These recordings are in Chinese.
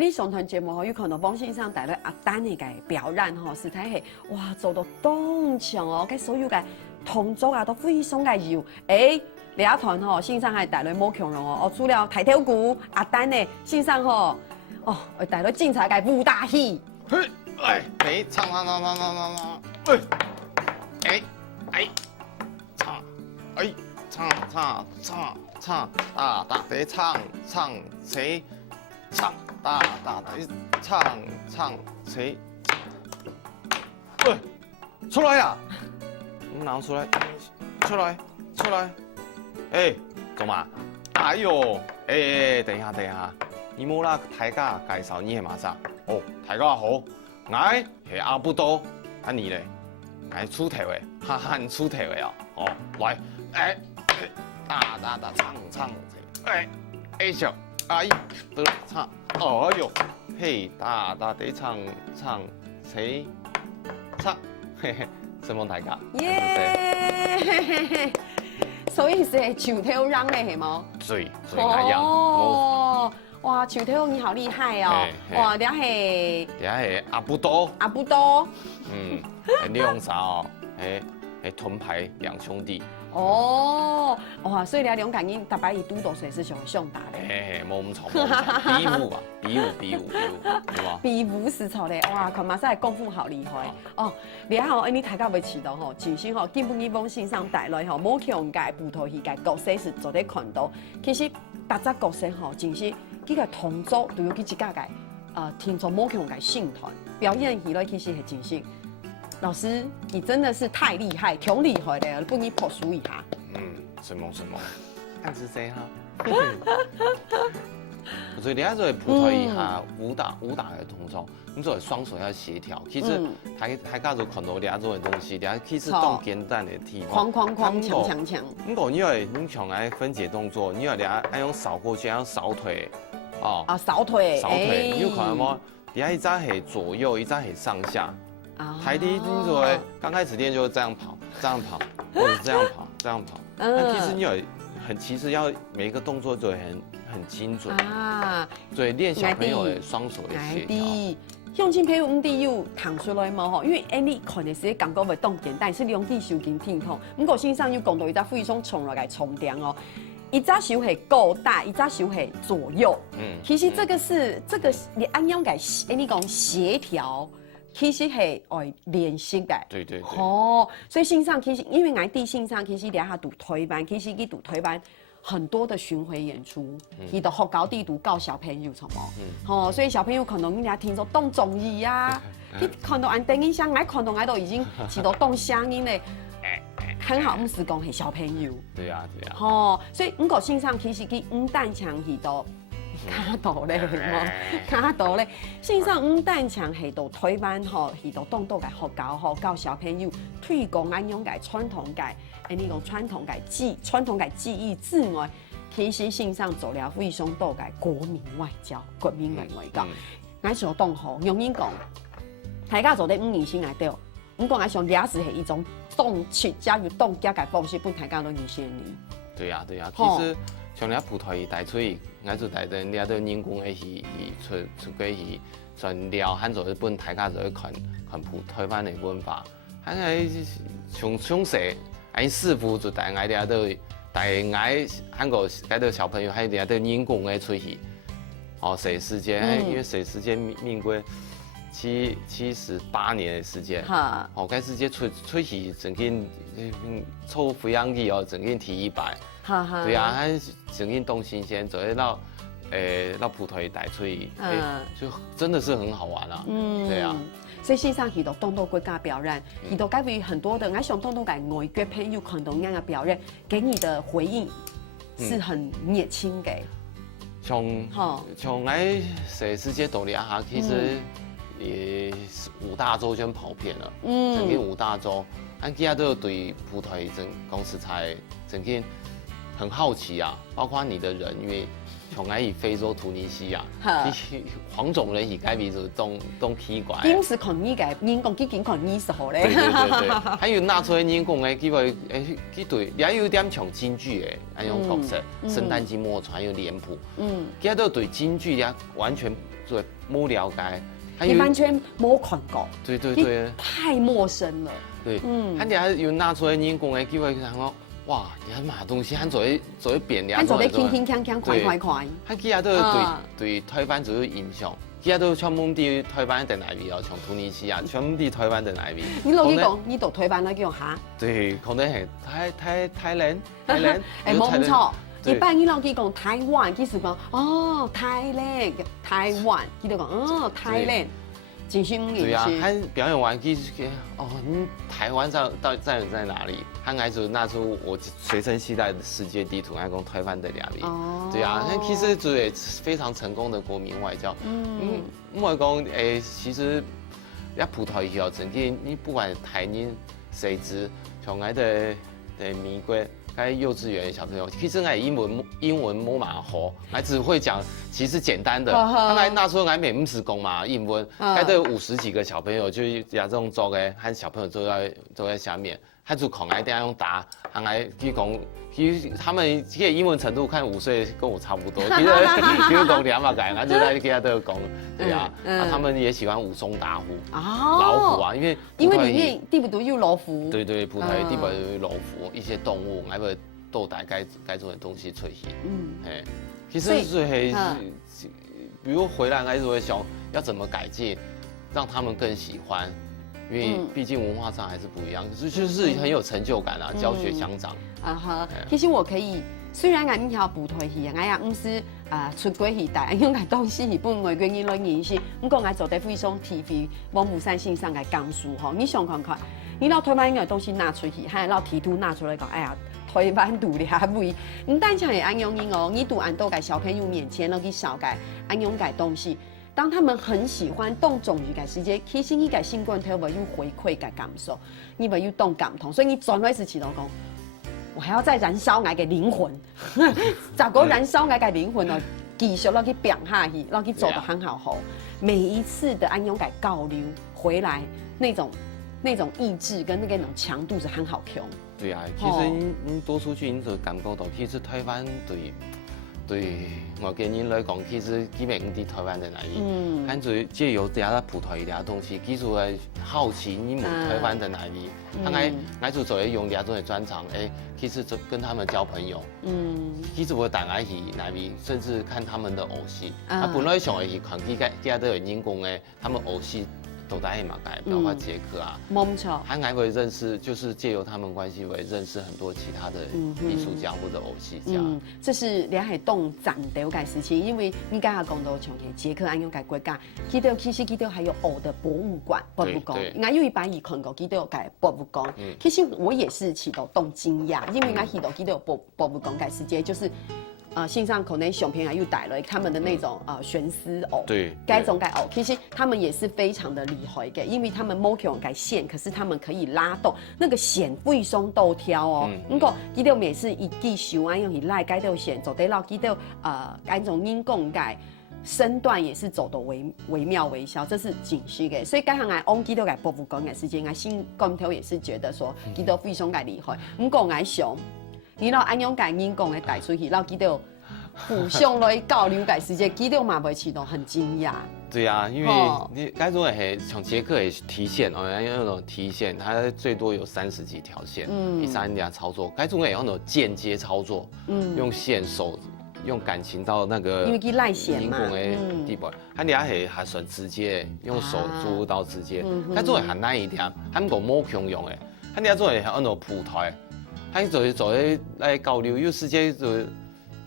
你上团节目吼，有可能网线上带来阿丹的个表演吼，实在是哇做到动强哦，佮所有个动作啊都非常个柔。李亚团吼线上还带来某强人哦，除了抬头鼓阿丹的线上吼，哦，会带来精彩个武打戏。唱，唱，大大的唱，谁唱，大大的唱，谁？出来呀！你拿出来，出来！干嘛？哎呦，等一下，你冇啦大家介绍你系嘛啥？哦，大家好，我是阿布多，你咧？我出头的，哈哈，你出头的哦，来，大大的唱，小阿姨都唱，哎呦，嘿，大大的唱，谁唱？嘿嘿，什么大家？耶！所以是球头让的系吗？最那样。哦，哇，球头你好厉害哦！哇，你係阿布多。你用啥哦？係盾牌两兄弟。哦，哇，所以你两个人大摆伊拄到谁是上上打的？冇咁重，比武，对吧？比武是错的，哇，看马赛功夫好厉害哦！你好，你大家会知道吼，其实吼，基本网线上带来吼，某强界舞台戏界角色是做咧看到，其实大只角色吼，真是几个同组都有几一家界，听从某强界信团表演起来，其实系真是。老师，你真的是太厉害，挺厉害的，不你破数一下。什么？看是谁哈？所以你要做普台一下武打的动作，你做双手要协调。其实大家就看到你做的东西，你其实动简单的地方，哐，强。你讲因为你像爱分解动作，你要爱用扫过去，要扫腿，扫腿，你有可能吗？你一扎系左右，一扎系上下。台底你做刚开始练就是这样跑，或者这样跑。那其实你其实要每一个动作都很精准啊。所以练小朋友的双手的协调。向前配合第有弹出来嘛吼，因为你可能是感觉会动简单，是两只手筋挺痛。不过线上有讲到一只非常冲落来冲电哦，一只手系够大，一只手系左右。其实这个你按样个你讲协调。其实係愛練習嘅，對。所以線上其實因為地線上其實底下讀推班，其實佢讀推班很多的巡迴演出，佢的學校地讀教小朋友，什麼，所以小朋友可能人家聽說動綜藝啊，你看到按電影上，看到都已經知道動聲音咧，很好，唔是講係小朋友。對啊。所以個線上其實佢單槍佢都。卡到咧，線上單場係到推班吼，係到當到嘅學教小朋友推廣安樣嘅傳統嘅，呢個傳統嘅技藝之外，其實線上做了非常多嘅國民外交。我想當好，用英講，大家做啲5年先嚟到，唔講我想也是係一種動切加入動加嘅方式，不大家都認識你。對啊，其實像你普台帶出去。我就帶着你都人工的戲出過戲，全了漢族日本大家就去看普台灣的文化，係從細喺師傅就帶我哋都帶我韓國帶到小朋友喺哋都人工的出戲，誰時間？因為誰時間民國78年的時間，該時間出戲整間抽培養機整間提100。對啊，整件動新鮮，就會到普台帶出去，就真的是很好玩啊。對啊。所以線上許多東東國家表演，許多介於很多的，我想東東嘅外國朋友看到咁樣嘅表演，給你的回應是很熱情嘅。從我誰世界鬥兩下，其實也5大洲就跑遍了，整件5大洲，俺其他都對普台公司才整件。很好奇啊，包括你的人，因為從來以非洲突尼西亞，黃種人以改比就東奇怪。點是看你嘅人工已經看20號咧。對，還有納粹人工嘅，佢對，也有點像京劇嘅，那種角色，聖誕節末傳有臉譜，佢都對京劇也完全做冇了解，你完全冇看过，对对对，太陌生了。对，他俩又拿出来人工的机会，想讲哇，你买东西，他做一变俩，他做得轻轻锵锵，快快快，他其他都对台湾就有影响。其他都全部啲台灣定係味哦，像突尼西亞，全部啲台灣定係味。你老講，你讀台灣那叫哈？對，可能係台灣，誒冇錯。一般你老講台灣，其實講哦台灣，佢就講哦台灣，真心唔對啊，他表演完其實哦，你台灣在哪裡？他還就拿出我隨身攜帶的世界地圖，還講台灣的兩邊。哦。對啊，那其實就也非常成功的國民外交。我講其實一葡萄牙曾經，你不管台人誰知，像我的美國，喺幼稚園小朋友，其實我英文冇嘛好，我只會講其實簡單的。他來那時候我每唔是講嘛英文，喺度50幾個小朋友就有這種做嘅，和小朋友都在下面。他就狂愛這樣答，還來去講，他們這個英文程度看5歲跟我差不多，其實講2嘛改，我就在給他都講，對啊，他們也喜歡武松打虎，老虎啊，因為裡面地不都有老虎，對對，葡萄牙地不有老虎，一些動物，還會豆帶該種的東西出現，其實是比如回來，還是會想要怎麼改進，讓他們更喜歡。因為畢竟文化上還是不一樣，就是很有成就感啊，教學相長。其實我可以，雖然我唔曉葡萄牙，我也唔是出國去帶，因為當時日本外國人來認識，不過我做得非常 TV 往武山線上嘅講述吼，你想看看，你攞台灣嘅東西拿出去，還攞地圖拿出來講，哎呀，台灣獨立味，唔單止係安樣嘢哦，你讀安到嘅小朋友面前，攞去小解安樣嘅東西。當他們很喜歡動種語嘅時節，其實你嘅心肝頭會有回饋嘅感受，你會有動感同，所以你轉開始起頭講，我還要再燃燒我嘅靈魂，咋個燃燒我嘅靈魂呢？繼續落去表下去，落去做得很好後，每一次的安勇改交流回來，那種意志跟那種強度是很好強。對啊，其實你多出去，你就感覺到其實台灣對外國人來講，其實基本唔啲台灣人嚟嘅，跟住借由啲啊葡萄牙啲東西，其實係好奇你們台灣人嚟嘅，我就做用啲種嘅專長，其實就跟他們交朋友，其實我帶佢去嚟嘅，甚至看他們的偶戲，本來想去看佢都有人工嘅，他們偶戲。都大嘛改，包括捷克啊，冇錯，還會認識，就是借由他們關係，會認識很多其他的藝術家或者偶戲家。這是兩海動展的個事情，因為你剛才講到像捷克安樣個國家，其實佢哋還有偶的博物館，博物館，我有一班已看過佢哋個博物館。其實我也是起到動驚訝，因為我睇到佢哋博物館個世界就是。線上可能小朋友又帶了他們的那種懸絲偶，對，該種偶，其實他們也是非常的厲害嘅，因為他們摸起來線，可是他們可以拉動那個線微鬆豆挑哦。不過佢哋每次一記手安用去拉，該條線做得到，佢哋該種音共改身段也是走得惟妙惟肖，這是真實嘅。所以剛才我往佢哋個博物館嘅時間，我心肝頭也是覺得說佢哋非常嘅厲害。不過我想。你老安樣改人工嘅帶出去，然後佢哋互相來交流嘅時間，佢哋嘛會起到很驚訝。對啊，因為你該種係像捷克嘅提線哦，有那種提線，它最多有30幾條線，第三條操作。該種係有那種間接操作，用線手用感情到那個因為佢賴線嘛，人工嘅地步，佢哋係還算直接，用手做不到直接。該種係很難一點，佢唔講摸強用嘅，佢哋種係有那種葡萄。他做來交流，有時間就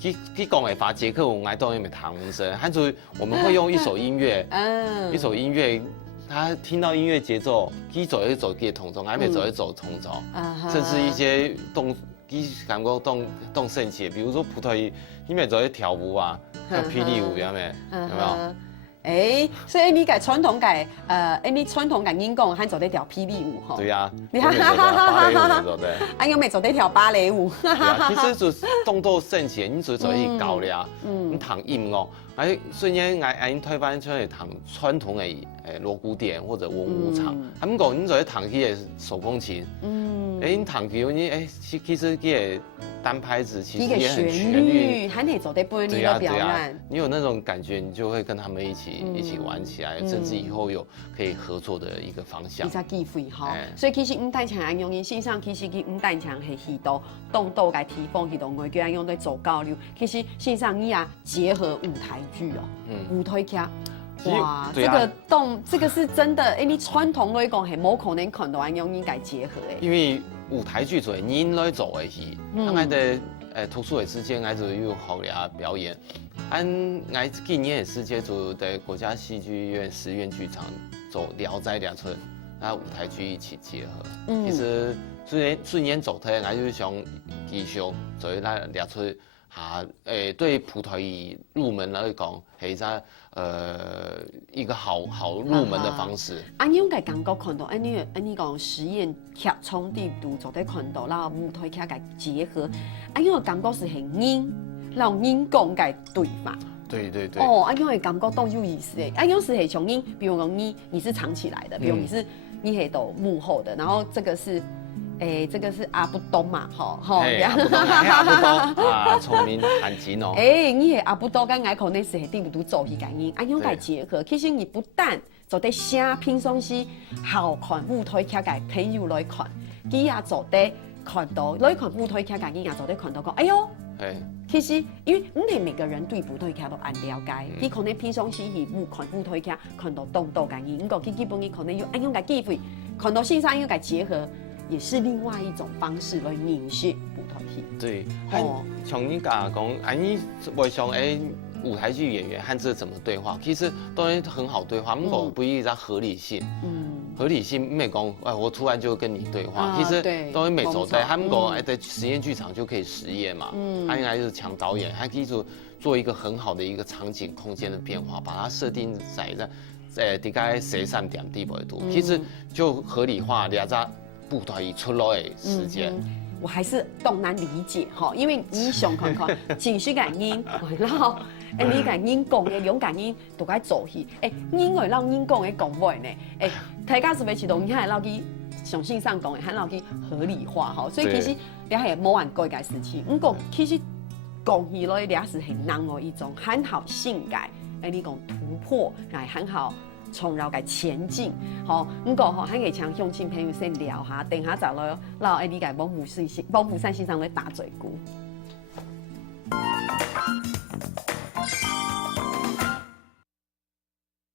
佢講嘅法捷克文，我當然咪唐聲。他就我們會用一首音樂，一首音樂，他聽到音樂節奏，佢走一走佢同奏，我咪走一走同奏，甚至一些動，佢感覺動聖節，比如說葡萄牙，佢咪走一跳舞啊，跳霹靂舞，有沒有？所以你改傳統改，你傳統改英講，還做得跳霹靂舞吼？對呀，你哈哈哈哈哈！還有沒做得跳芭蕾舞？其實就是動作盛起，你就可以搞了，你彈音樂，雖然我台灣出嚟彈傳統嘅鑼鼓點或者文武場，咁講你就係彈佢嘅手風琴，你彈佢，你其實佢嘅单拍子其实也很旋律，还得走在不一样的表演。你有那种感觉，你就会跟他们一起玩起来，甚至以后有可以合作的一个方向。比较机会哈，所以其实单强安用因线上其实去单强是耳朵动作该提供耳朵外叫安用在做交流。其实线上你啊结合舞台剧哦，舞台剧。哇，这个是真的，你传统来讲是冇可能看到安用应该结合的。因为舞台剧做人来做的戏，俺的特殊的时间，俺就有好俩表演。俺今年的时间就在国家戏剧院实验剧场做《聊斋两村》，那舞台剧一起结合。其实虽然做的，俺就想继续做那两村。对普台语入门来讲，是一个好入门的方式。安用嘅感觉看到，你讲实验剧冲地度做在看到，然后舞台剧嘅结合，安用嘅感觉是很音，然后音讲嘅对法。对。哦，安用嘅感觉都有意思诶。安用是从音，比如讲你是藏起来的，比如你是都幕后的，然后这个是。这个是阿布东嘛，吼，阿布东啊，聪明韩吉哦。你是阿布东跟爱可能是第五度做戏感应，安用来结合。其实你不但做得写轻松些，好看舞台剧嘅朋友来看，佢也做得看到，来看舞台剧嘅人也做得看到讲，哎呦。其实，因为唔係每个人对舞台劇都按了解，佢可能平常時去看舞台劇，看到動作感應，不過佢基本佢可能有安用嘅機會，看到線上用嘅結合。也是另外一种方式来凝视舞台剧。对，像你刚刚讲，你为想舞台剧演员和这怎么对话？其实当然很好对话，不过不一定合理性。合理性没讲，我突然就跟你对话。其实当然没走在，他们讲在实验剧场就可以实验嘛。他应该就是强导演，他可以做一个很好的一个场景空间的变化，把它设定在大概13点地位度，其实就合理化两只。舞台一出来的时间，我还是都难理解哈，因为你想看看情绪感音，然后你感音讲的勇敢音都该做戏，因为让音讲的讲话呢，大家是不是都你看老去相信上讲的，还老去合理化哈，所以其实也系冇按改改事情，不过其实讲戏咧也是很难的一种很好性改，你讲突破来很好。从绕嘅前进，好，不过吼，还可以向乡亲朋友先聊下，等下就来，然后你嘅帮扶善先生咧打嘴鼓。